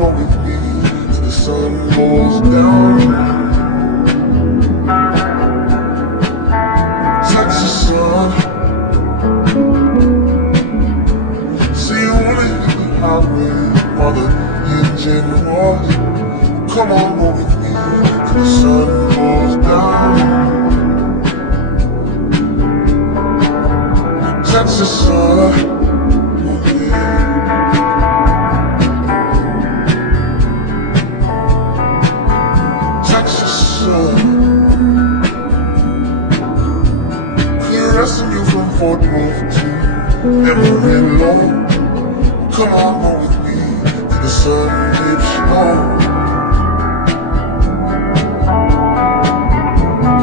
on with me till the sun goes down. Texas sun. See you wanna hit the highway while the engine runs. Come on with me till the sun goes down. Texas sun. Caressing you from Fort Worth to Amarillo. Come on with me till the sun dips low.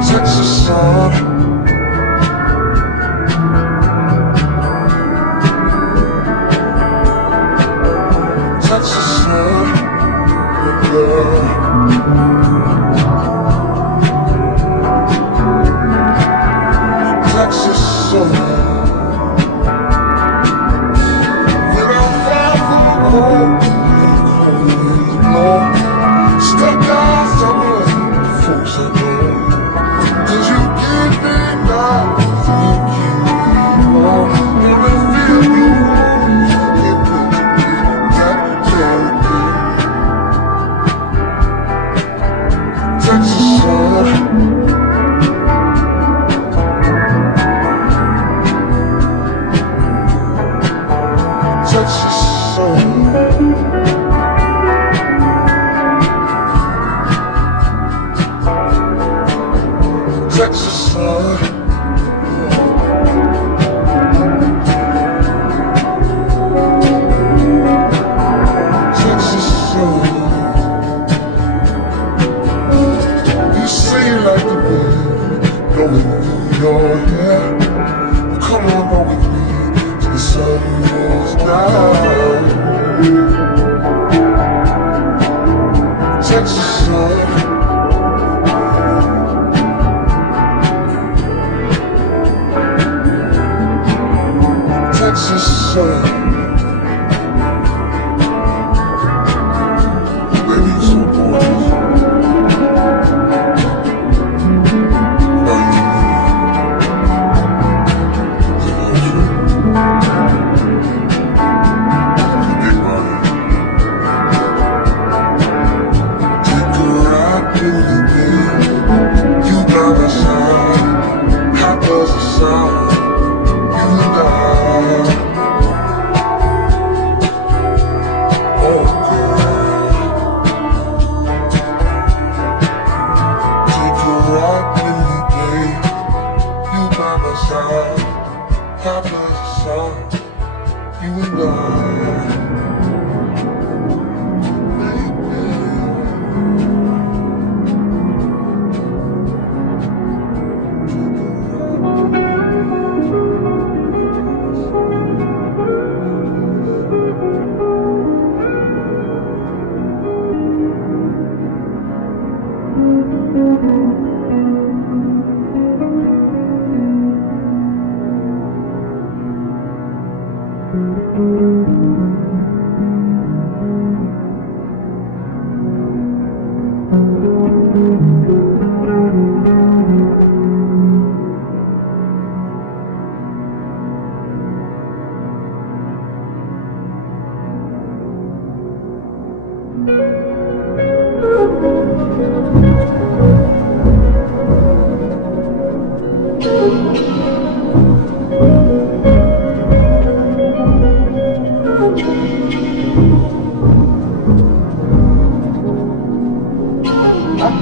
Texas sun. Texas sun. Yeah. Texas sun. When I'm far from home, winds blow. Stuck down somewhere, folks I know. 'Cause you give me life, you keep me warm. When I feel you, it puts me back to Texas sun. Texas sun. Texas sun. Texas sun. You sing like the wind blowing through your hair. Come on with me till the sun goes down. Texas sun. Texas sun. Baby, you so gorgeous. You and I.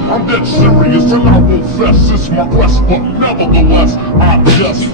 I'm dead serious and I will vest. It's my quest, but nevertheless, I just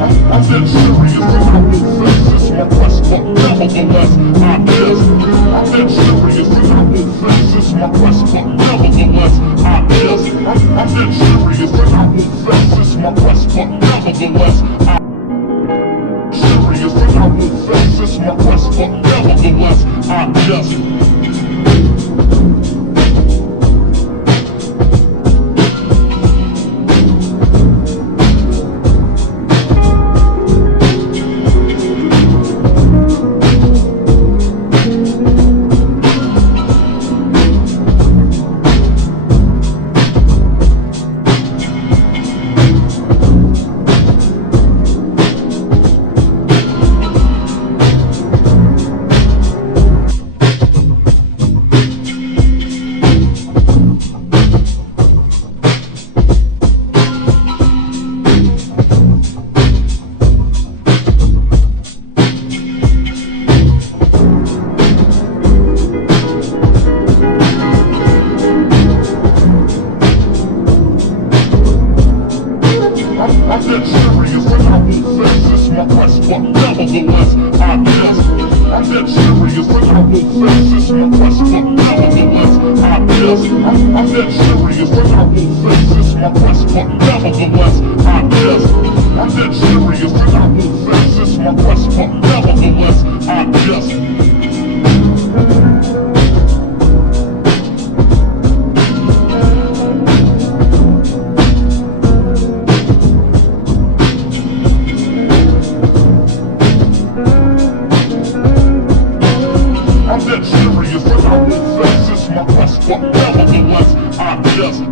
I'm dead serious and I will face this my quest, but nevertheless I guess. I'm dead serious and I will face this my quest, but nevertheless I guess. I'm dead serious and I will face this my quest, but nevertheless I'm serious and I will face this my quest, but nevertheless I guess. I'm dead serious and I will face this my quest, but nevertheless I guess. I'm dead serious and I will face this my quest, but nevertheless I guess. I'm dead serious and I will face this my quest, but nevertheless I guess. I'm dead serious and I will face this my quest, but nevertheless I guess. I'm dead serious and I will face this my quest, but nevertheless I just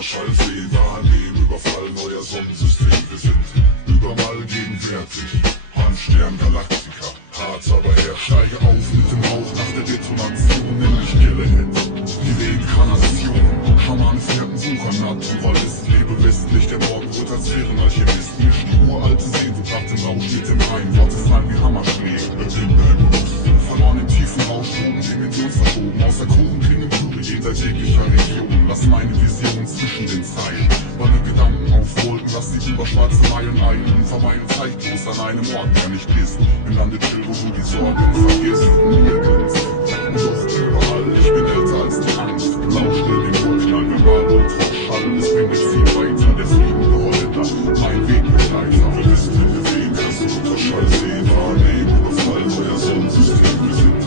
Ultraschall sehen, wahrnehmen, überfallen euer Sonnensystem. Wir sind überall gegenwärtig. Stern, Galaktika, Harz, aber er steige auf mit dem Rauch nach der Detonation, nämlich Kellerhead. Die Reinkarnation, Schamane, Fährtensucher, Naturalist, lebe westlich, der Morgen wird als Sphärenalchemist. Mischt die uralte Sehnsucht nach dem Rausch mit dem Rein, Worte fallen wie Hammerschläge. Verloren im tiefen Rausch, oben dimensionsverbogen, aus der Kuchen klingen Türe jenseits jeglicher Region. Lass meine Vision zwischen den Zeilen, meine Gedanken auf Wolken, lass sie über schwarze Meilen ein, verweilen zeitlos an einem Ort, der nicht ist. Im Lande chill, wo du die Sorgen vergisst. Nirgends, und doch überall, ich bin älter als die Angst. Lauscht in dem Urknall, verbal Ultraschall, es bringt jetzt viel weiter, der fliegende Holländer, mein Wegbegleiter. Wir wissen, wenn wir wehen, kannst du Ultraschall sehen, wahrnehmen, überfallen euer Sonnensystem. Wir sind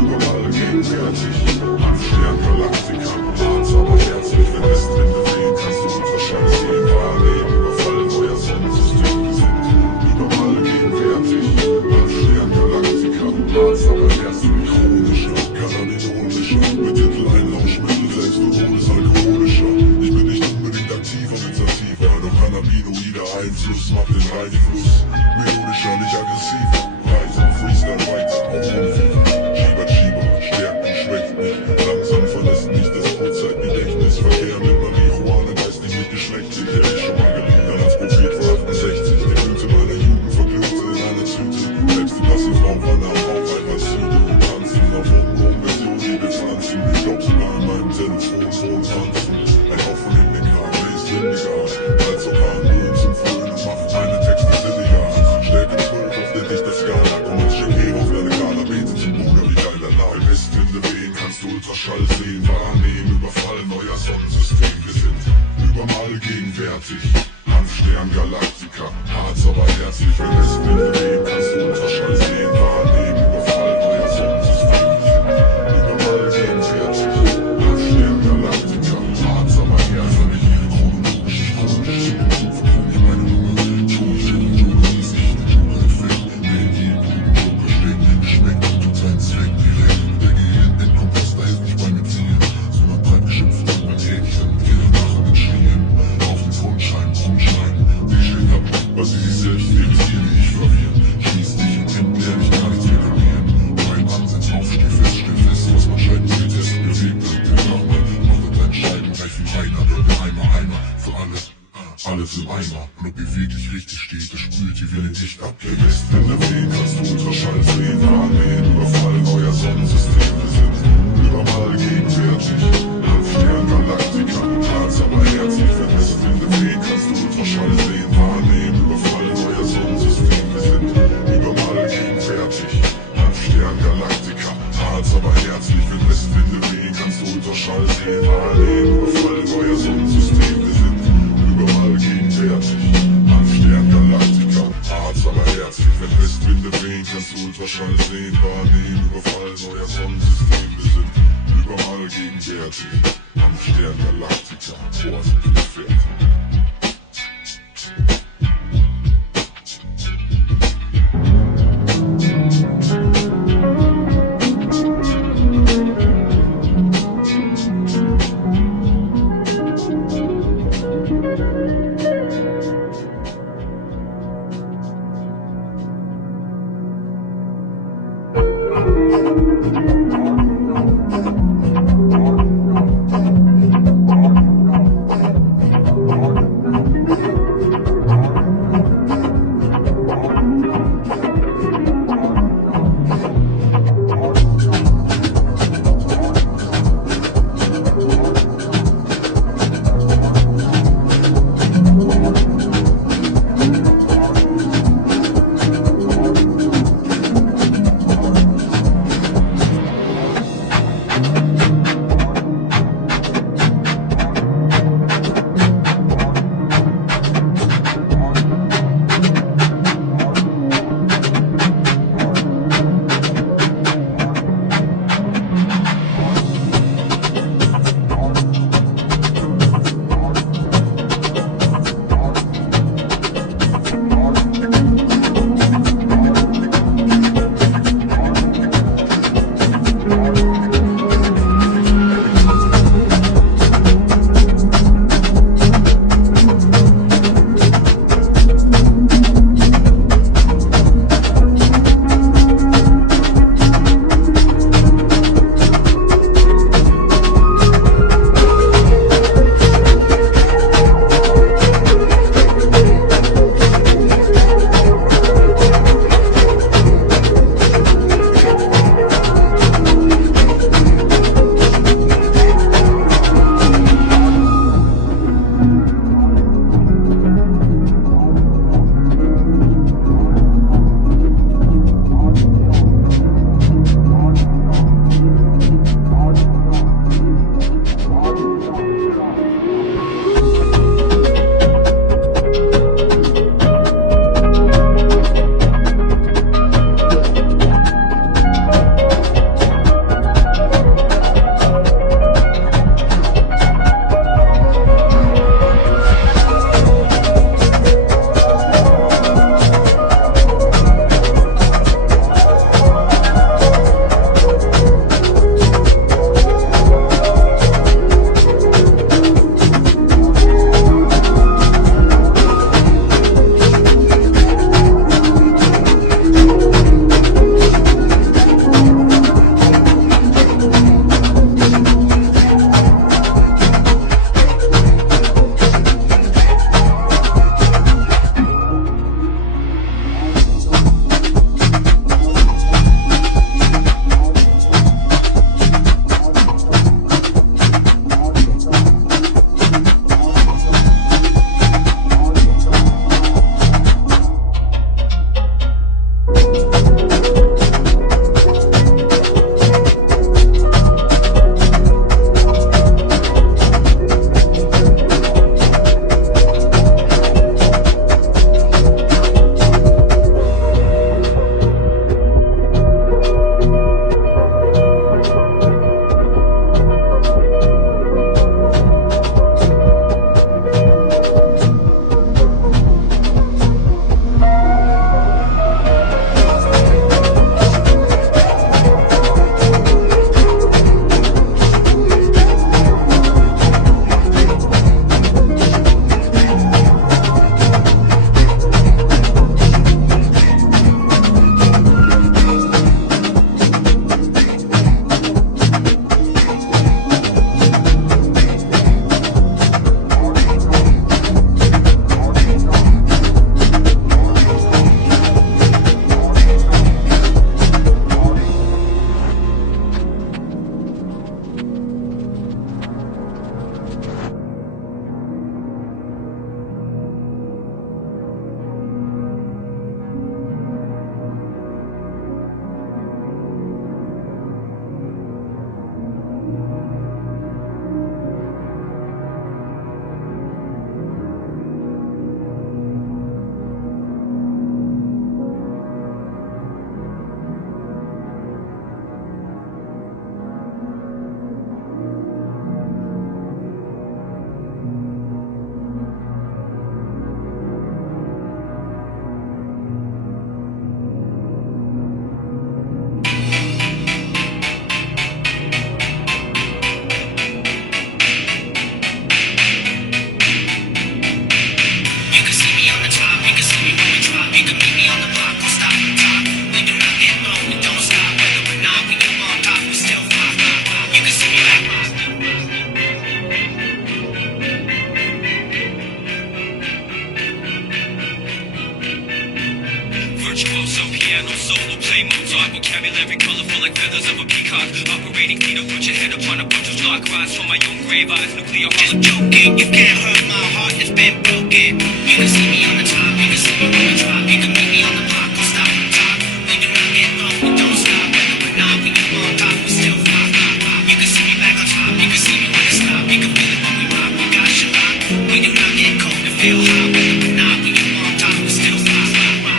überall gegenwärtig, am Stern, Galaktika, Harz, aber herzlich, wenn Westwinde wehen, kannst du Ultraschall sehen, wahrnehmen, überfallen euer Sonnensystem. Wir sind überall gegenwärtig, am Stern, Galaktika, Harz, aber herzlich, chronischer, cannabinolischer, mit Mitteleinlauschmittel, selbst alkoholischer. Ich bin nicht unbedingt aktiver mit Sativa, doch cannabinoider Einfluss macht den Reinfluss melodischer, nicht aggressiver. Weiter, Freestyle weiter, auch unfähig. Schieber, stärkt und schwächt mich. Langsam verlässt mich das Kurzzeitgedächtnis. Verkehr mit Marihuana, geistig nicht geschlechtlich. Hätte ich schon mal geliebt, dann als Prophet von 68. Die Blüte meiner Jugend verglühte in einer Tüte. Selbst die Passivrauch war nach Rauch einfach Süde. Und tanzen auf Version, die wir tanzen. Ich glaub sogar in meinem Telefon tanzen. Ein Haufen in den Kabel ist windiger. Als Orkanböen zum Föhn und macht meine Texte sinniger. Stärke 12 auf der Dichterskala. Komm und schick auf deine Gala. Bete zum Bruder, wie geil er lag. Westwinde wehen, kannst du Ultraschall sehen, wahrnehmen, überfallen euer Sonnensystem. Wir sind überall gegenwärtig. Stern, Galaktika, Harz, aber herzlich, wenn Westwinde wehen, kannst du Ultraschall sehen, wahrnehmen, überfallen euer Sonnensystem. Überall gegenwärtig. Stern, Galaktika, Harz, aber herzlich, chronologisch, chronisch, verknüpfe ich meine Lunge, tonische Sicht, Effekt, wenn die Blutgruppe schlägt, schmeckt und tut seinen Zweck direkt. Der Gehirn-Endkompost, da hilft nicht beim Entziehen, sondern bleibt geschimpft und beim Häkchen, geht nachher mit Schrien, auf den Grundschein, die steht ab, was sie sich selbst irritieren, wie ich verwirren. Schließ dich und entleer dich, gar nichts mehr kapieren. Mein Ansatz, aufsteh fest, was man scheint, will testen, bewegt und den Nachbar. Macht deinen Scheiben, reifen reiner, Eimer, für alle. Alles im Eimer, und ob ihr wirklich richtig steht, das spült ihr wie eine dicht ab. Der Westwinde wehen, kannst du Ultraschall sehen, wahrnehmen, überfallen euer Sonnensystem. Wir sind überall gegenwärtig, Stern, Galaktika, Harz, aber herzlich, wenn Westwinde wehen, kannst du Ultraschall sehen, wahrnehmen, überfallen euer Sonnensystem. Wir sind überall gegenwärtig, Stern, Galaktika, Harz, aber herzlich, wenn Westwinde wehen, kannst du Ultraschall sehen, wahrnehmen, überfallen euer Sonnensystem. Wir sind überall gegenwärtig, Stern, Galaktika, Harz, aber herzlich, wenn Westwinde wehen, kannst du Ultraschall sehen, wahrnehmen, überfallen euer Sonnensystem. Wir sind überall gegenwärtig, Stern, Galaktika, Vorsicht, gefährlich. mezzo, piano, solo, play Mozart. Vocabulary colorful like feathers of a peacock. Operating theater, put your head upon a butcher's block. Rise from my own grave, eyes nuclear. Just joking, you can't hurt my heart, it's been broken. You can see me on the top, you can see me on the drop. You can meet me on the block, I'll stop the top. We do not get up, we don't stop. Whether we're not, we get on top, we still fly, fly, fly. You can see me back on top, you can see me when it's stop. You can feel it when we rock, we got you locked. We do not get cold to feel hot. Whether we're not, we get on top, we still fly, fly, fly.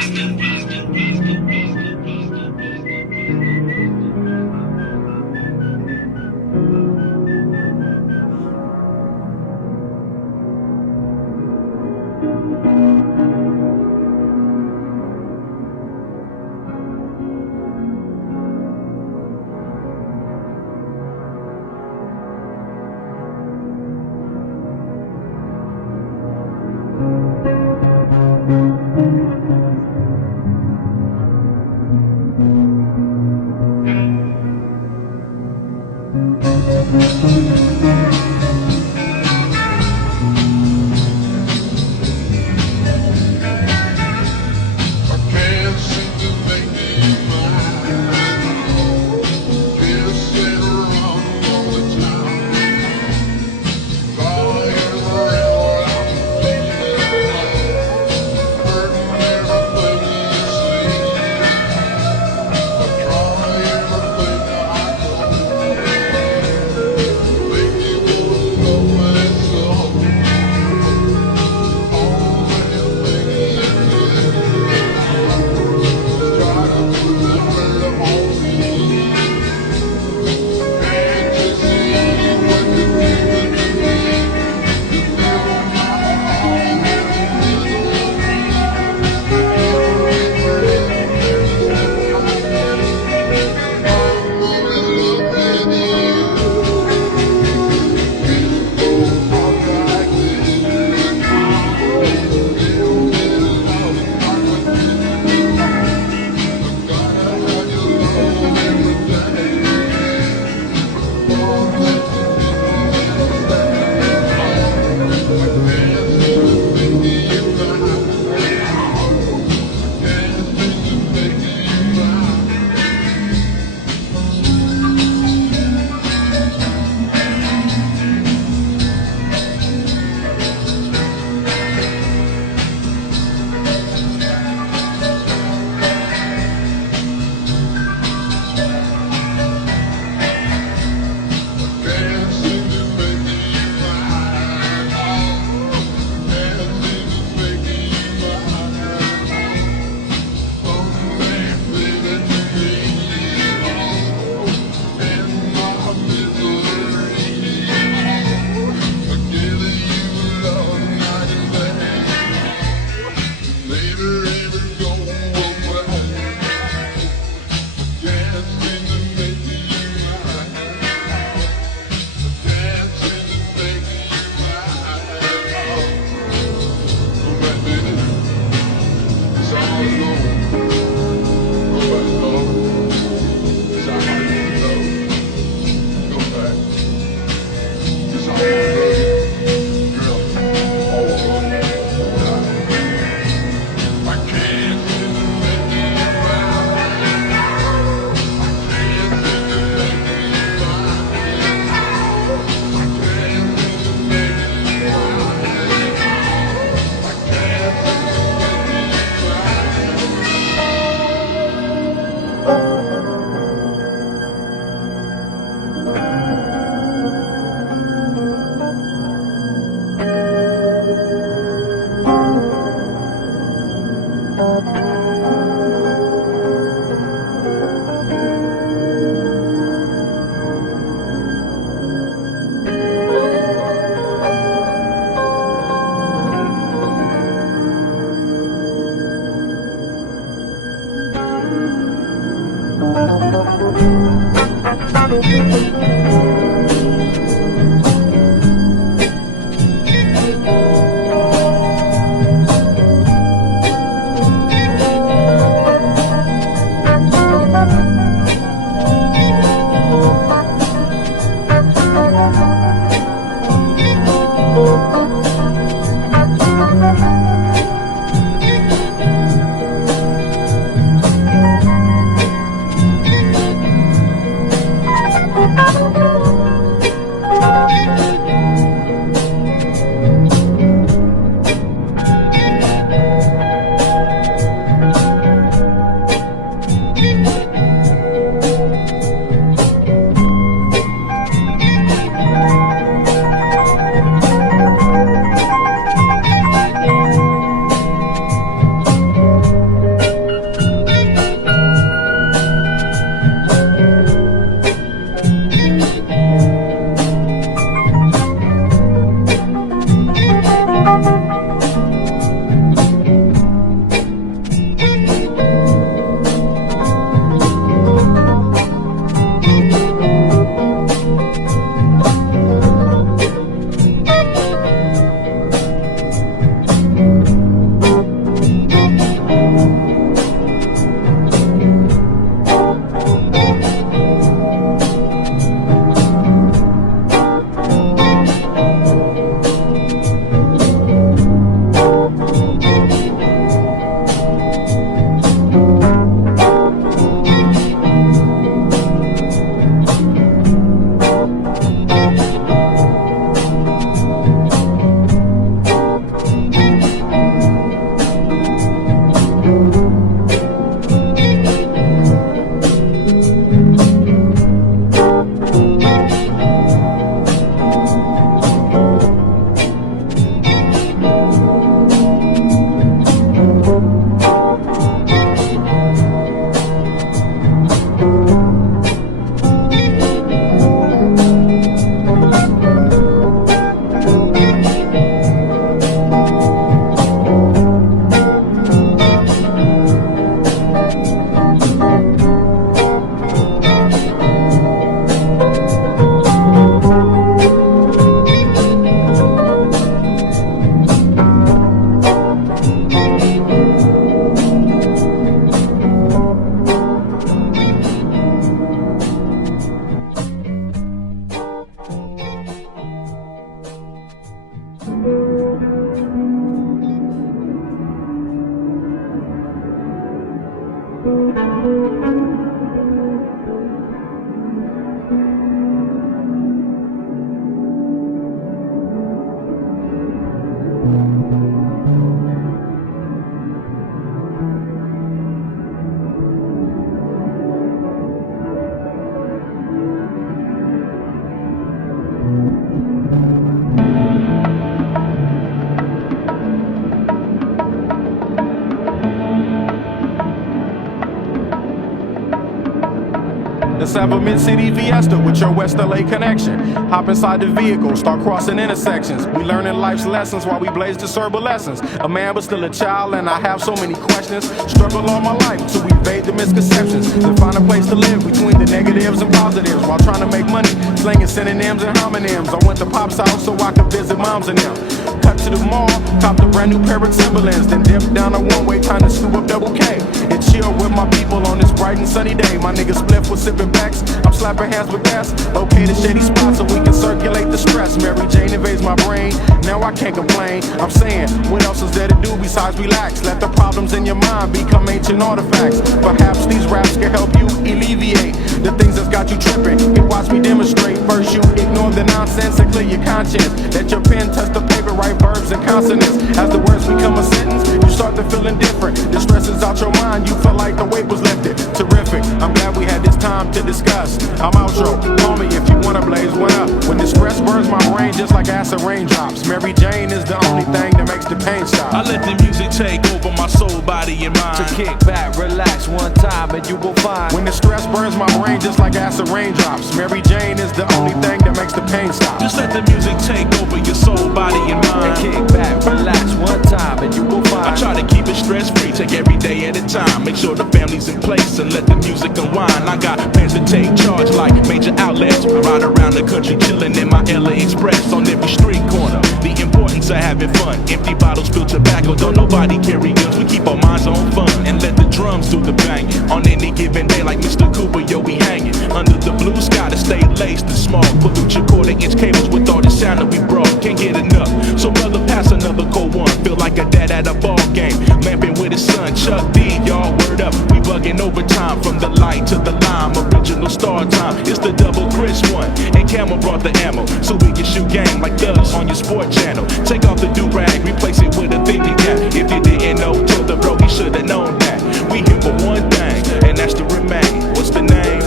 Let's have a mid-city fiesta with your West LA connection. Hop inside the vehicle, start crossing intersections. We learning life's lessons while we blaze discernible lessons. A man but still a child and I have so many questions. Struggle all my life to evade the misconceptions. To find a place to live between the negatives and positives. While trying to make money, slinging synonyms and homonyms. I went to Pop's house so I could visit moms and them. Cut to the mall, copped a brand new pair of Timberlands. Then dipped down a one-way, time to scoop up double K. And chill with my people on this bright and sunny day. My niggas split was sipping backs, I'm slapping hands with gas. Locate a shady spot so we can circulate the stress. Mary Jane invades my brain, now I can't complain. I'm saying, what else is there to do besides relax? Let the problems in your mind become ancient artifacts. Perhaps these raps can help you alleviate the things that's got you tripping. You watch me demonstrate. First you ignore the nonsense and clear your conscience. Let your pen touch the paper, write verbs and consonants. As the words become a sentence, you start to feel indifferent. The stress is out your mind, you feel like the weight was lifted. Terrific, I'm glad we had this time to discuss. I'm outro, call me if you wanna blaze one up. When the stress burns my brain just like acid raindrops. Mary Jane is the only thing that makes the pain stop. I let the music take over my soul, body, and mind. To kick back, relax one time and you will find. When the stress burns my brain just like acid raindrops. Mary Jane is the only thing that makes the pain stop. Just let the music take over your soul, body, and mind. And kick back, relax one time and you will find. I try to keep it stress-free, take every day at a time. Make sure the family's in place and let the music unwind. I got plans to take charge like major outlets. I ride around the country chilling in my LA Express on every street corner. The importance of having fun. Empty bottles, spilled tobacco. Don't nobody carry guns. We keep our minds on fun and let the drums do the banging. On any given day, like Mr. Cooper, yo, we hanging under the blue sky to stay laced and small. Pollute your quarter-inch cables with all the sound that we brought. Can't get enough. So brother, pass another cold one. Feel like a dad at a ball game, lamping with his son Chuck D. Y'all word up. We bugging overtime from the light to the lime. Original star time. It's the double Chris one. And Camel brought the ammo so we can shoot game like thugs on your sport channel. Take off the do-rag, replace it with a thinking cap. If you didn't know, tell the bro he should've known that. We here for one thing, and that's to remain. What's the name?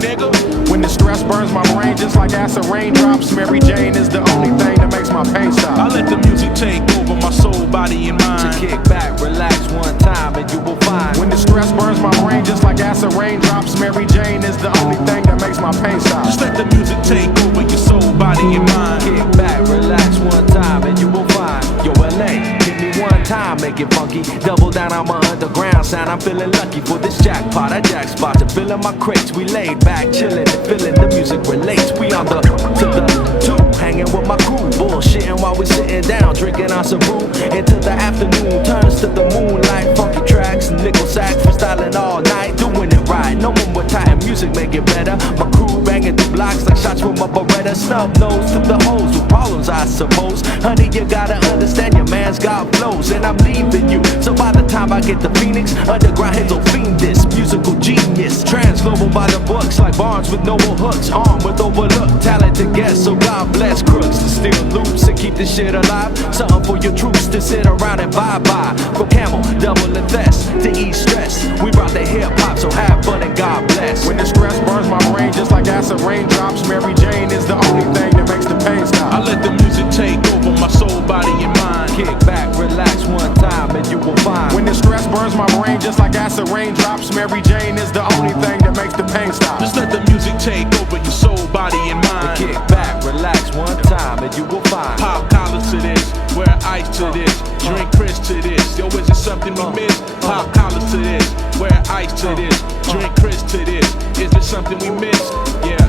Nigga. When the stress burns my brain just like acid raindrops. Mary Jane is the only thing that makes my pain stop. I let the music take over my soul, body, and mind. To kick back, relax one time and you will find. When the stress burns my brain just like acid raindrops. Mary Jane is the only thing that makes my pain stop. Just let the music take over your soul, body, and mind. Kick back, relax one time and you will find. Yo, LA, give me one time, make it funky. Double down on my underground sound. I'm feeling lucky for this jackpot. I jack spot to fill in my crates. We laid back, chillin' and feeling the music relates. We on the to the two, hanging with my crew, bullshitting while we sitting down, drinking on some brew. Into the afternoon turns to the moonlight. Funky tracks and nickel sack, freestyling all night, doing it right. No one with tight music make it better. My crew banging through blocks like shots from a Beretta. Snub nose to the hoes with problems, I suppose. Honey, you gotta understand your man's got flows, and I'm leaving you. So by the time I get to Phoenix, underground heads will fiend this musical genius. Trans global by the books like Barnes with noble hooks, armed with overlooked talented guests. So God bless crooks to steal loops and keep this shit alive. Something for your troops to sit around and bye-bye. From Camel, double invest to ease stress. We brought the hip-hop, so have fun and God bless. When the stress burns my brain just like acid raindrops. Mary Jane is the only thing that makes the pain stop. I let the music take over my soul, body, and mind. Kick back, relax one time and you will find. When the stress burns my brain just like acid raindrops. Mary Jane is the only thing that makes the pain stop. Just let the music take over your soul, body, and mind. Kick back, relax relax one time and you will find. Pop collars to this, wear ice to this, drink Chris to this. Yo, is it something we miss? Pop collars to this, wear ice to this, drink Chris to this. Is it something we miss? Yeah,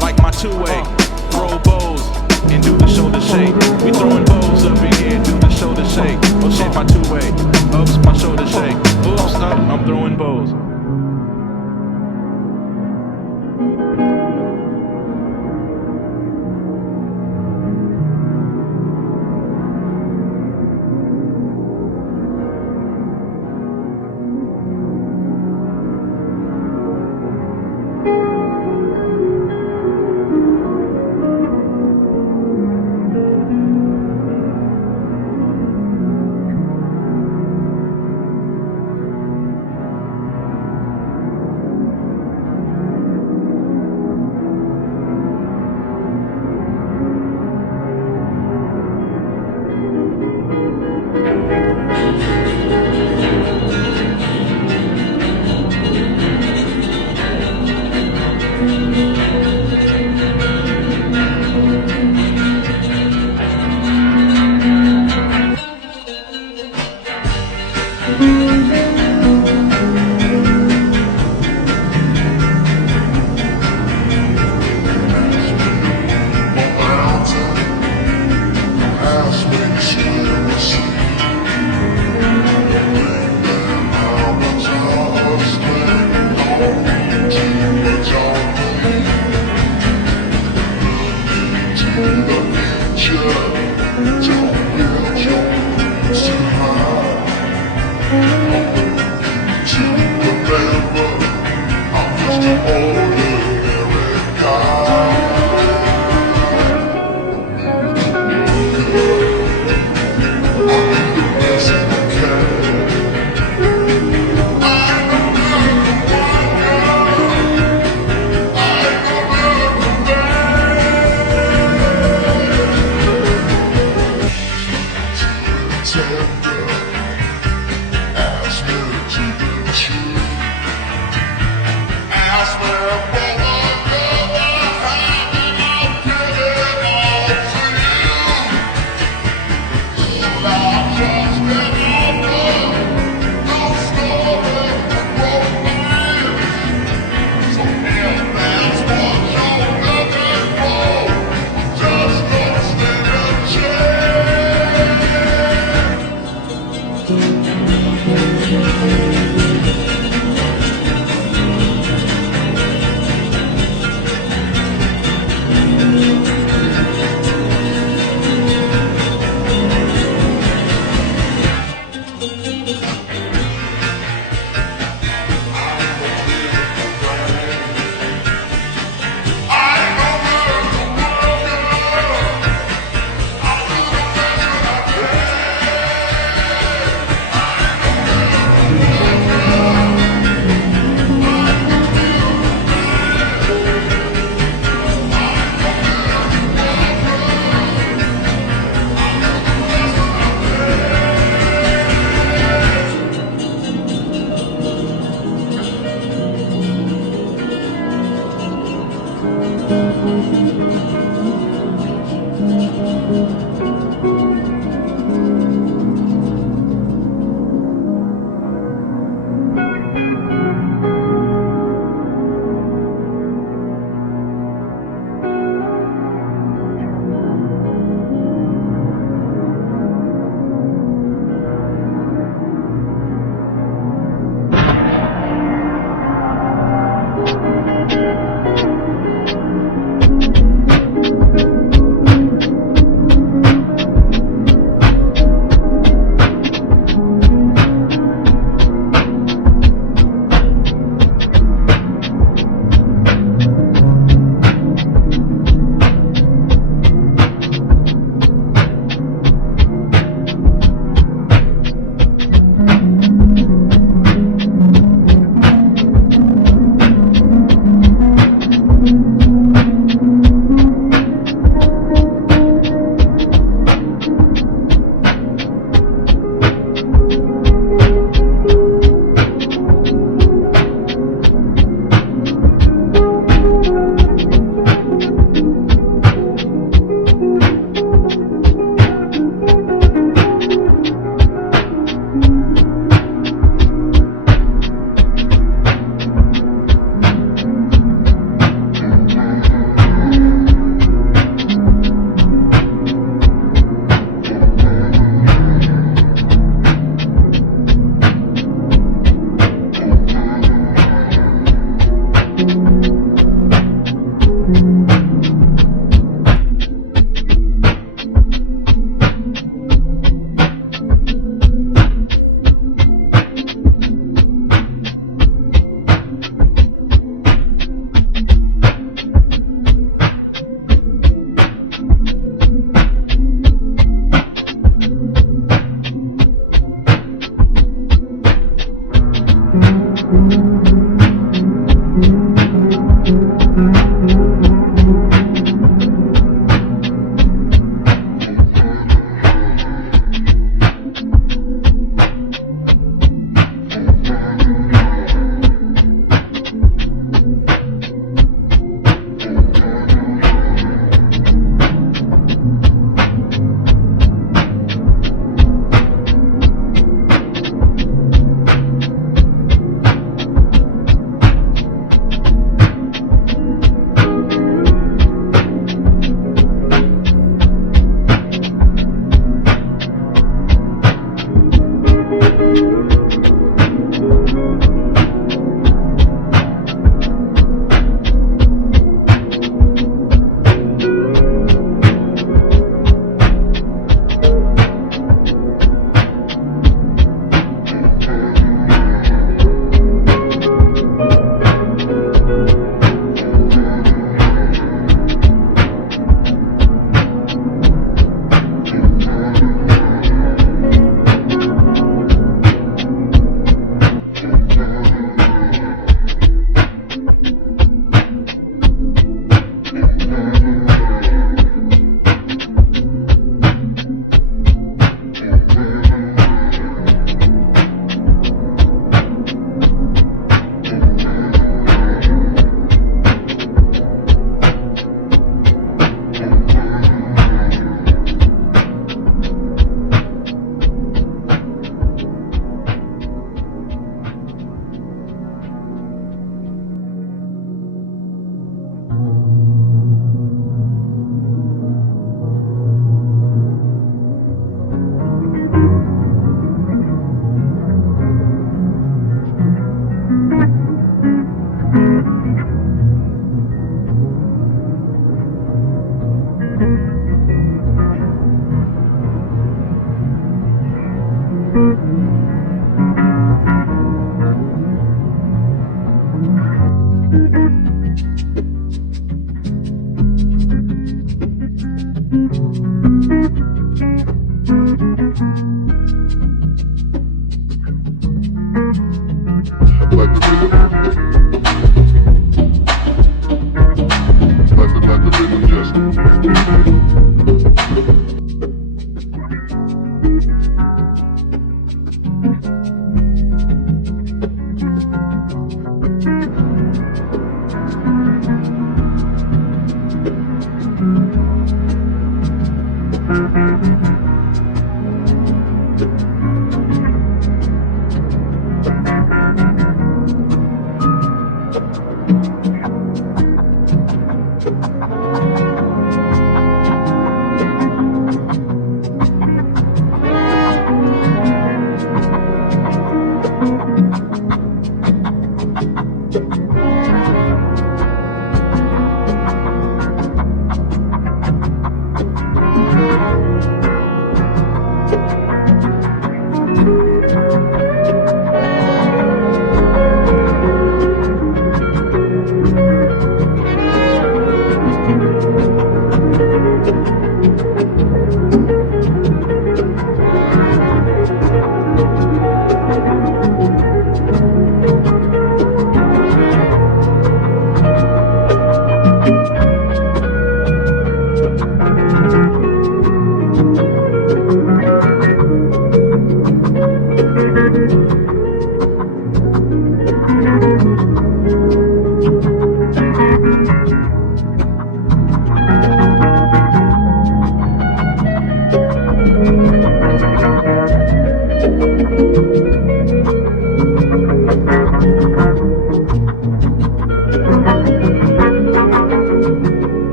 like my two-way, throw bows and do the shoulder shake. We throwing bows up in here, do the shoulder shake. Oh shit, my two-way, oops, my shoulder shake. Oops, I'm throwing bows.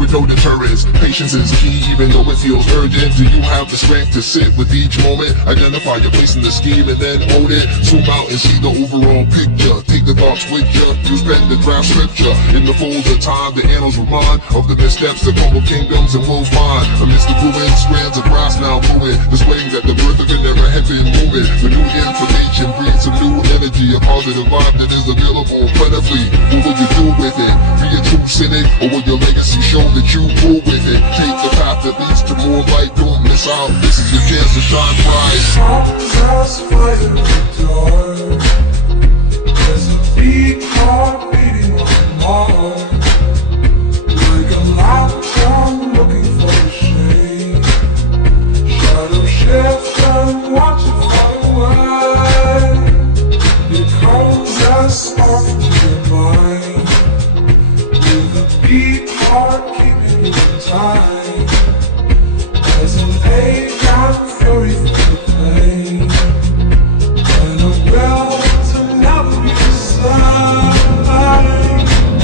With no deterrence, patience is key even though it feels urgent. Do you have the strength to sit with each moment? Identify your place in the scheme and then own it. Zoom out and see the overall picture. Take the thoughts with you. Use pen to draft scripture. In the fold of time, the annals remind of the missteps that crumble kingdoms and wolves mine. Amidst the ruins, strands of grass now ruined, displaying that the birth of it never had been moving. The new information breeds some new energy, a positive vibe that is available plentifully. What will you do with it? Be a true cynic, or will your legacy show that you rule with it? Take the path that leads to more light, don't miss out. This is your chance to shine bright. Songs fire in the dark. There's a beat heart beating on my heart. Like a lifetime looking for a shade. Shadow shift and watch it fly away. It comes as spark into your mind. With a beat heart keeping you in time. As an ache and fury for the pain. And a will to never be the same.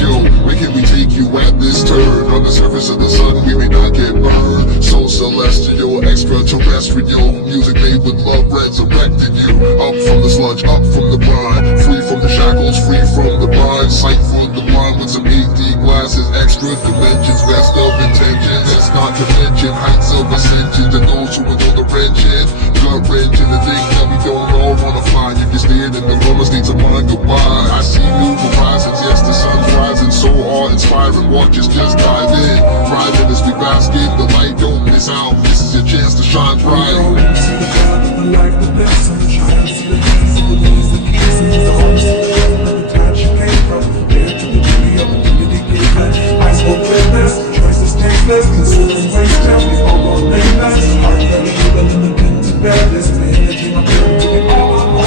Yo, where can we take you at this turn? On the surface of the sun we may not get burned. So celestial, extraterrestrial. Music made with love resurrected you. Up from the sludge, up from the brine. Free from the shackles, free from the bind. Sight for the blind with some 8D glasses. Extra dimensions, best of intentions. It's not to mention heights of ascension. To those who will know the wrenching. Gut wrenching, the thing that we don't all wanna fly. If you're staring in the lower states of mind, goodbye. I see new horizons, yes the sun's rising. So awe-inspiring, watch us just dive in. Thriving as we bask in the light, don't miss out. This is your chance to shine bright. See the God of the life, the best sunshine. See the keys, see the keys, the keys. See the heart, see the love, the touch you came from. There to the beauty of the beauty given. Eyes hopeless, choices tasteless. Consuming waste, tell me all on nameless. Heart very evil in the pin to bear this. The energy, my friend, doing all I'm on.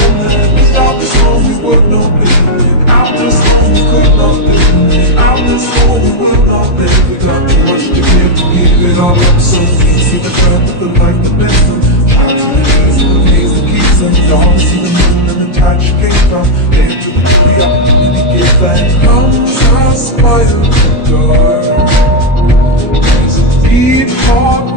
Stop now. Head to the booty, opportunity get back. Comes a spider in the dark. There's a deep heart